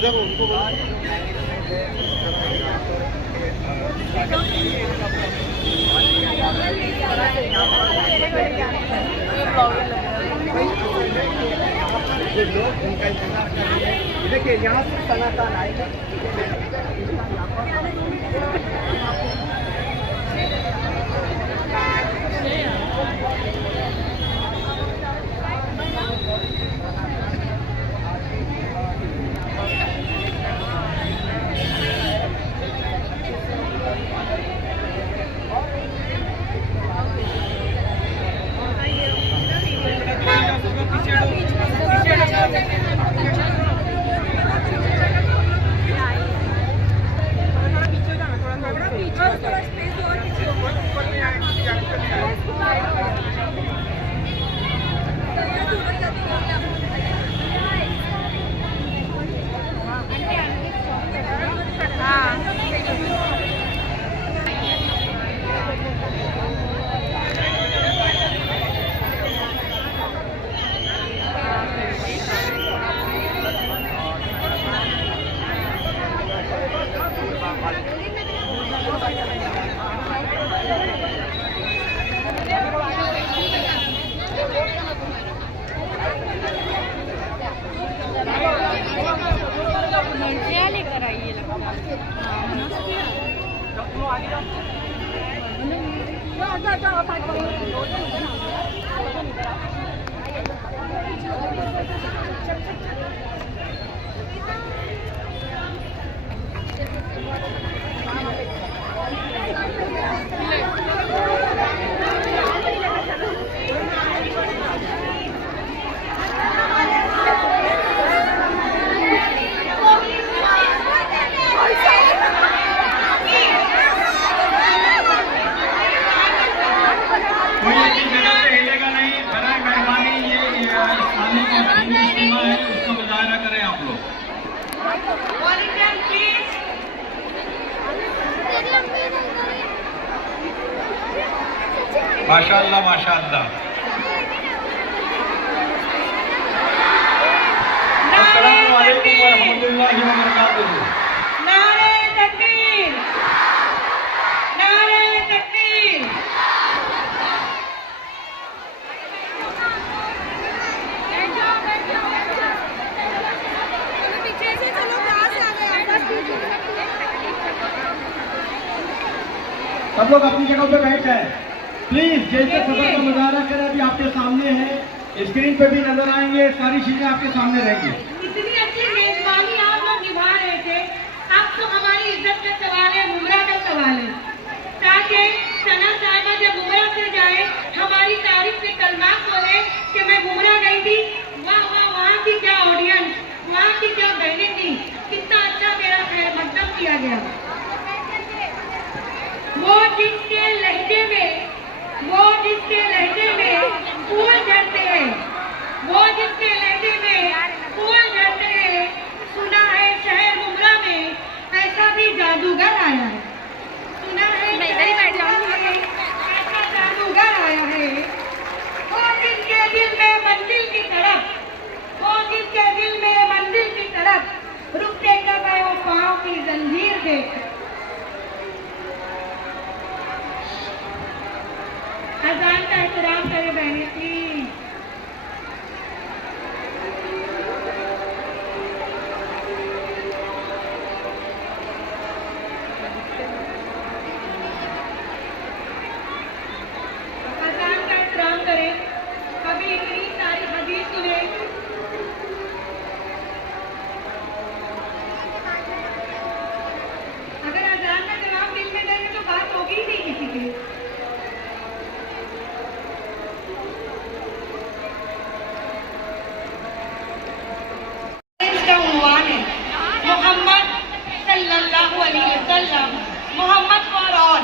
लोग उनका इंतजार कर रहे हैं। देखिए यहाँ से सनातन आएगा। माशाअल्लाह माशाअल्लाह। अस्सलामु अलैकुम व रहमतुल्लाहि व बरकातुहू। नारे तकबीर, नारे तकबीर। पीछे से चलो, पास आ गए। सब लोग अपनी जगह पे बैठ जाए प्लीज। जैसे सदर का मुजाहरा करें अभी आपके सामने है, स्क्रीन पे भी नजर आएंगे, सारी चीजें आपके सामने रहेंगी। इतनी अच्छी मेजबानी आप लोग निभा रहे थे। अब तो हमारी इज्जत का सवाल है, उम्रा का सवाल है। ताकि सना साहिबा जब उम्रा से जाए, हमारी तारीफ से कलमात बोले कि मैं उम्रा गई थी, वाह वाह, वहाँ की क्या ऑडियंस, वहाँ की क्या बहनें थी, कितना अच्छा मेरा खैर मकदम किया गया। वो जिसके लहजे में फूल झड़ते हैं, वो जिसके लहजे में फूल झड़ते हैं। सुना है शहर उम्रा में ऐसा भी जादूगर आया है। सुना है ऐसा जादूगर आया है। वो जिसके दिल में मंजिल की तरफ, वो जिसके दिल में मंजिल की तरफ रुकते कब है वो पाँव की जंजीर देख। अजान का एहतराम करें बहने प्लीज। अजान का एहतराम करें। कभी इतनी सारी हदीस सुने। अगर अजान का जवाब दिल में देंगे तो बात होगी ही नहीं किसी की। मोहम्मद फॉर ऑल,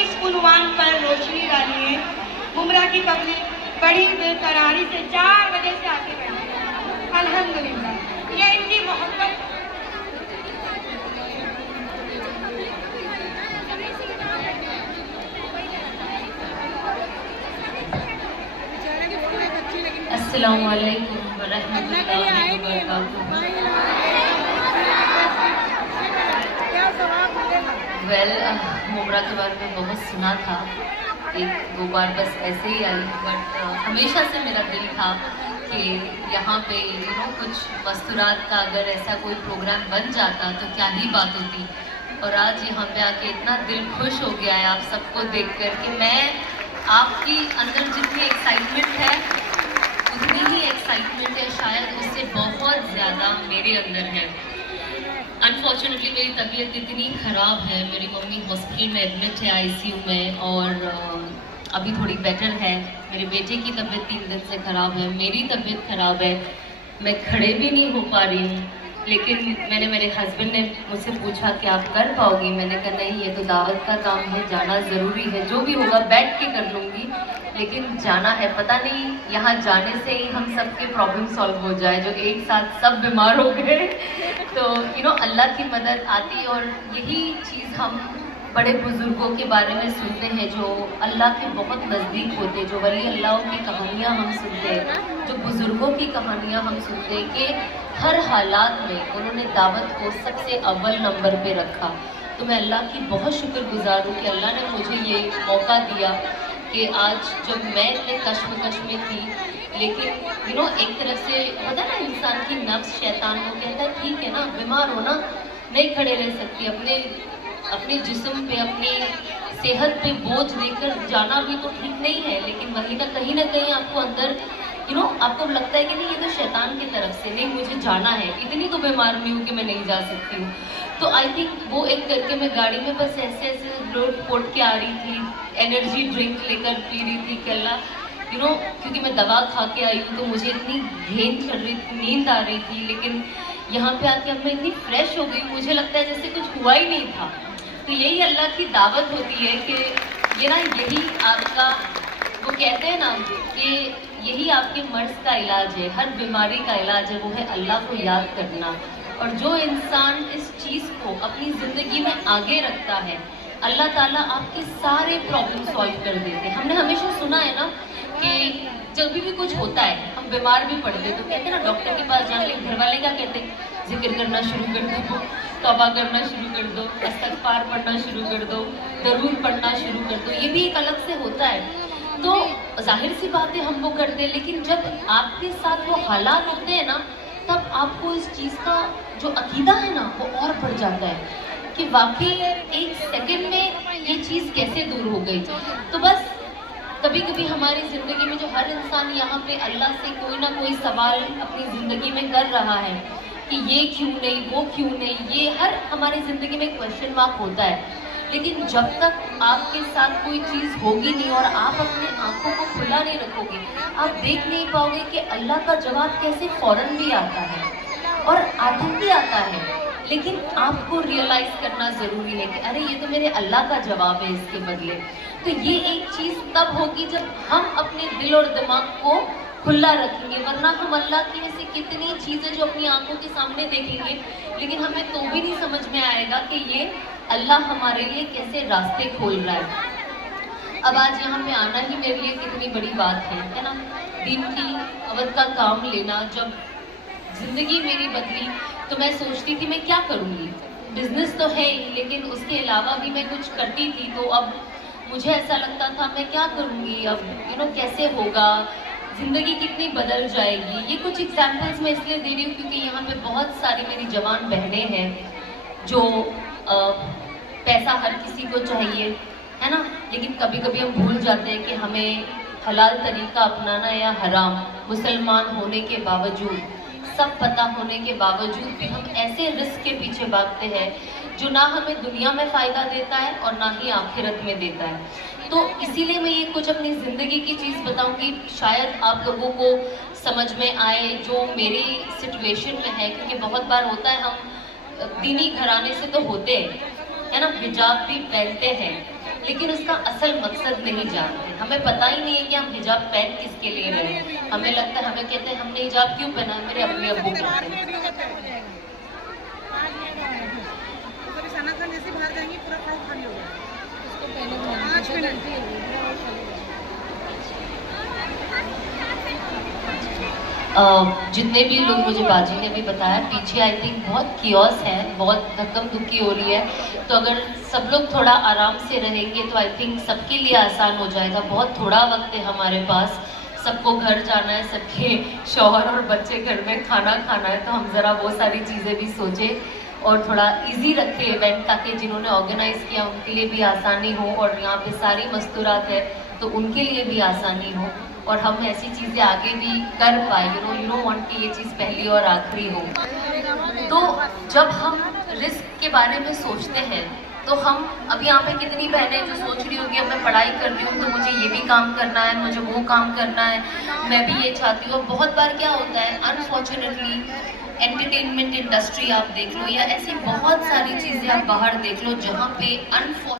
इस उन्वान पर रोशनी डालिए। उम्रा की पब्लिक बड़ी बेकरारी से 4 बजे से आके बैठी। अल्हम्दुलिल्लाह, ये इनकी मोहब्बत। अस्सलामु अलैकुम व रहमतुल्लाहि व बरकातुहू। वेल मुमरा के बारे में बहुत सुना था, एक दो बार बस ऐसे ही आई, बट हमेशा से मेरा दिल था कि यहाँ पे कुछ मस्तूरात का अगर ऐसा कोई प्रोग्राम बन जाता तो क्या ही बात होती। और आज यहाँ पे आके इतना दिल खुश हो गया है आप सबको देख कर कि मैं आपकी अंदर जितनी एक्साइटमेंट है उतनी ही एक्साइटमेंट है, शायद उससे बहुत ज़्यादा मेरे अंदर है। अनफॉर्चुनेटली मेरी तबीयत इतनी ख़राब है, मेरी मम्मी हॉस्पिटल में एडमिट है ICU में, और अभी थोड़ी बेटर है। मेरे बेटे की तबीयत 3 दिन से ख़राब है, मेरी तबीयत ख़राब है, मैं खड़े भी नहीं हो पा रही हूँ। लेकिन मेरे हस्बैंड ने मुझसे पूछा कि आप कर पाओगी, मैंने कहा नहीं, ये तो दावत का काम है, जाना ज़रूरी है, जो भी होगा बैठ के कर लूँगी, लेकिन जाना है। पता नहीं यहाँ जाने से ही हम सबके प्रॉब्लम सॉल्व हो जाए, जो एक साथ सब बीमार हो गए तो अल्लाह की मदद आती। और यही चीज़ हम बड़े बुज़ुर्गों के बारे में सुनते हैं जो अल्लाह के बहुत नज़दीक होते हैं, जो वली अल्लाह की कहानियाँ हम सुनते हैं, जो बुज़ुर्गों की कहानियाँ हम सुनते हैं कि हर हालात में उन्होंने दावत को सबसे अव्वल नंबर पे रखा। तो मैं अल्लाह की बहुत शुक्रगुजार हूँ कि अल्लाह ने मुझे ये मौका दिया कि आज जब मैं इतने कश्मकश में थी, लेकिन एक तरफ से होता है ना, इंसान की नफ्स शैतान को कहता है ठीक है ना, बीमार हो ना, नहीं खड़े रह सकती, अपने जिस्म पे, अपनी सेहत पे बोझ देकर जाना भी तो ठीक नहीं है, लेकिन वही ना कहीं आपको अंदर आपको लगता है कि नहीं, ये तो शैतान की तरफ से, नहीं मुझे जाना है, इतनी तो बीमार नहीं हूँ कि मैं नहीं जा सकती हूँ। तो आई थिंक वो एक करके मैं गाड़ी में बस ऐसे लोट पोट के आ रही थी, एनर्जी ड्रिंक लेकर पी रही थी कि अल्लाह क्योंकि मैं दवा खा के आई हूँ तो मुझे इतनी घेन चढ़ रही थी, नींद आ रही थी, लेकिन यहाँ पे आके अब मैं इतनी फ्रेश हो गई, मुझे लगता है जैसे कुछ हुआ ही नहीं था। तो यही अल्लाह की दावत होती है कि यही आपका, वो कहते हैं ना कि यही आपके मर्ज़ का इलाज है, हर बीमारी का इलाज है, वो है अल्लाह को याद करना। और जो इंसान इस चीज़ को अपनी ज़िंदगी में आगे रखता है, अल्लाह ताला आपके सारे प्रॉब्लम सॉल्व कर देते हैं। हमने हमेशा सुना है ना कि जब भी कुछ होता है, हम बीमार भी पड़ते तो कहते हैं ना डॉक्टर के पास जाने के, घर वाले क्या कहते हैं, जिक्र करना शुरू कर दो, तौबा करना शुरू कर दो, इस्तग़फ़ार पढ़ना शुरू कर दो, दरूद पढ़ना शुरू कर दो। ये भी एक अलग से होता है। तो जाहिर सी बात है हम वो करते हैं, लेकिन जब आपके साथ वो हालात होते हैं ना, तब आपको इस चीज़ का जो अकीदा है ना वो और बढ़ जाता है कि वाकई एक सेकंड में ये चीज़ कैसे दूर हो गई। तो बस कभी कभी हमारी ज़िंदगी में जो हर इंसान यहाँ पे अल्लाह से कोई ना कोई सवाल अपनी ज़िंदगी में कर रहा है कि ये क्यों नहीं, वो क्यों नहीं, ये हर हमारी ज़िंदगी में क्वेश्चन मार्क होता है। लेकिन जब तक आपके साथ कोई चीज़ होगी नहीं और आप अपने आंखों को खुला नहीं रखोगे, आप देख नहीं पाओगे कि अल्लाह का जवाब कैसे फ़ौरन भी आता है और आता भी आता है। लेकिन आपको रियलाइज़ करना ज़रूरी है कि अरे ये तो मेरे अल्लाह का जवाब है इसके बदले। तो ये एक चीज़ तब होगी जब हम अपने दिल और दिमाग को खुला रखेंगे, वरना हम अल्लाह की ऐसी कितनी चीज़ें जो अपनी आंखों के सामने देखेंगे, लेकिन हमें तो भी नहीं समझ में आएगा कि ये अल्लाह हमारे लिए कैसे रास्ते खोल रहा है। अब आज यहाँ पे आना ही मेरे लिए कितनी बड़ी बात है ना। दिन की अवध का काम लेना, जब ज़िंदगी मेरी बदली तो मैं सोचती थी मैं क्या करूँगी, बिजनेस तो है ही, लेकिन उसके अलावा भी मैं कुछ करती थी। तो अब मुझे ऐसा लगता था मैं क्या करूँगी, अब कैसे होगा, ज़िंदगी कितनी बदल जाएगी। ये कुछ एग्जाम्पल्स मैं इसलिए दे रही हूँ क्योंकि यहाँ पे बहुत सारी मेरी जवान बहनें हैं जो पैसा हर किसी को चाहिए, है ना, लेकिन कभी कभी हम भूल जाते हैं कि हमें हलाल तरीका अपनाना या हराम। मुसलमान होने के बावजूद, सब पता होने के बावजूद भी हम ऐसे रिस्क के पीछे भागते हैं जो ना हमें दुनिया में फ़ायदा देता है और ना ही आखिरत में देता है। तो इसीलिए मैं ये कुछ अपनी ज़िंदगी की चीज़ बताऊंगी, शायद आप लोगों को समझ में आए जो मेरी सिचुएशन में है। क्योंकि बहुत बार होता है हम दीनी घराने से तो होते हैं, है ना, हिजाब भी पहनते हैं, लेकिन उसका असल मकसद नहीं जानते। हमें पता ही नहीं है कि हम हिजाब पहन किसके लिए रहे हैं। हमें लगता है, हमें कहते हैं हमने हिजाब क्यों पहना है, मेरे अम्मी अब्बू पहनते हैं। जितने भी लोग, मुझे बाजी ने भी बताया, पीछे आई थिंक बहुत कियोस है, बहुत धक्कम धुक्की हो रही है। तो अगर सब लोग थोड़ा आराम से रहेंगे तो आई थिंक सबके लिए आसान हो जाएगा। बहुत थोड़ा वक्त है हमारे पास, सबको घर जाना है, सबके शौहर और बच्चे घर में खाना खाना है, तो हम ज़रा वो सारी चीज़ें भी सोचें और थोड़ा इजी रखें इवेंट, ताकि जिन्होंने ऑर्गेनाइज़ किया उनके लिए भी आसानी हो और यहाँ पे सारी मस्तूरात है तो उनके लिए भी आसानी हो और हम ऐसी चीज़ें आगे भी कर पाए। यू नो वांट कि ये चीज़ पहली और आखिरी हो। तो जब हम रिस्क के बारे में सोचते हैं तो हम, अभी यहाँ पे कितनी बहनें जो सोच रही होगी अब मैं पढ़ाई कर रही हूँ तो मुझे ये भी काम करना है, मुझे वो काम करना है, मैं भी ये चाहती हूँ। बहुत बार क्या होता है, अनफॉर्चुनेटली एंटरटेनमेंट इंडस्ट्री आप देख लो या ऐसी बहुत सारी चीज़ें आप बाहर देख लो जहाँ पे